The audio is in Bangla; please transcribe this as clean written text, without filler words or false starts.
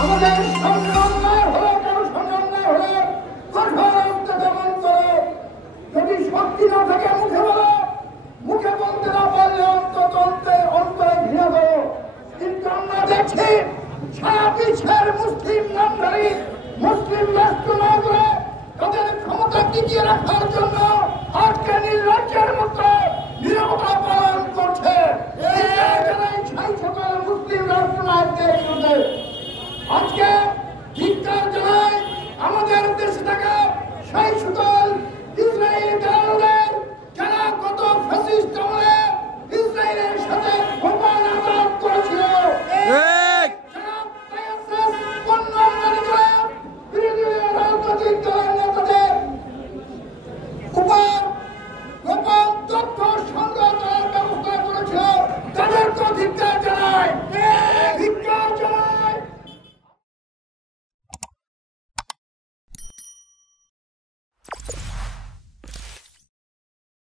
আমাদের সামনে অন্যায় হলে কারো সঙ্গে অন্যায় হলে কঠোর দমন করে, যদি শক্তি না থাকে মুখে বলো, মুখে বলতে না পারলে অন্তরে ঘৃণা করো। কিন্তু আমরা দেখছি সারা বিশ্বের মুসলিম নামধারী মুসলিম রাষ্ট্র না করে তাদের ক্ষমতা টিকিয়ে রাখার জন্য আজকে নির্লজ্জের মতো নীরবতা পালন করছে। এই সকল মুসলিম রাষ্ট্র নায়কদের বিরুদ্ধে আজকে